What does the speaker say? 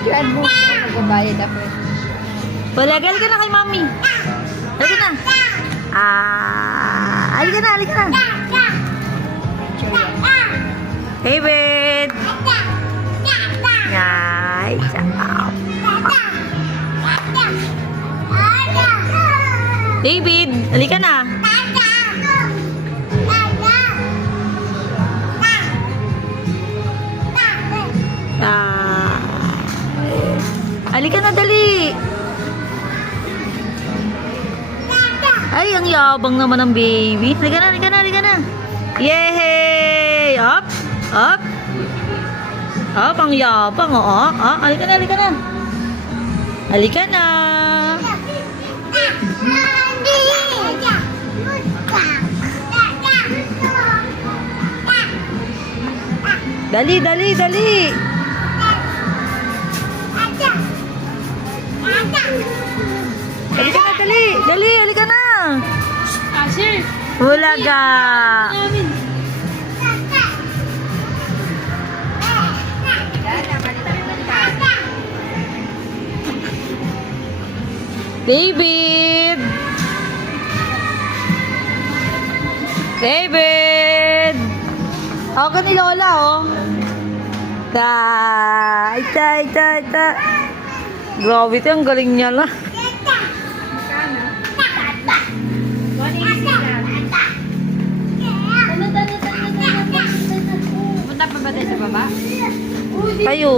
Diyan mo. Magbabayad ako eh. Palagal ka na kay mami. Halika na. Halika na, halika na. David. Ay, ciao. David, halika na. Halika na, dali. Ay, ang yabang naman ng baby. Halika na, halika na, halika na. Yay! Up, up. Up, ang yabang, oo. Halika na, halika na. Halika na. Dali, dali, dali. Halika na, dali. Dali, halika na. Asher. Hulaga. David. David. Ako ni Lola, oh. Ita. Grabe ito, ang galing niya lang. Punta pa ba tayo sa baba? Kayo.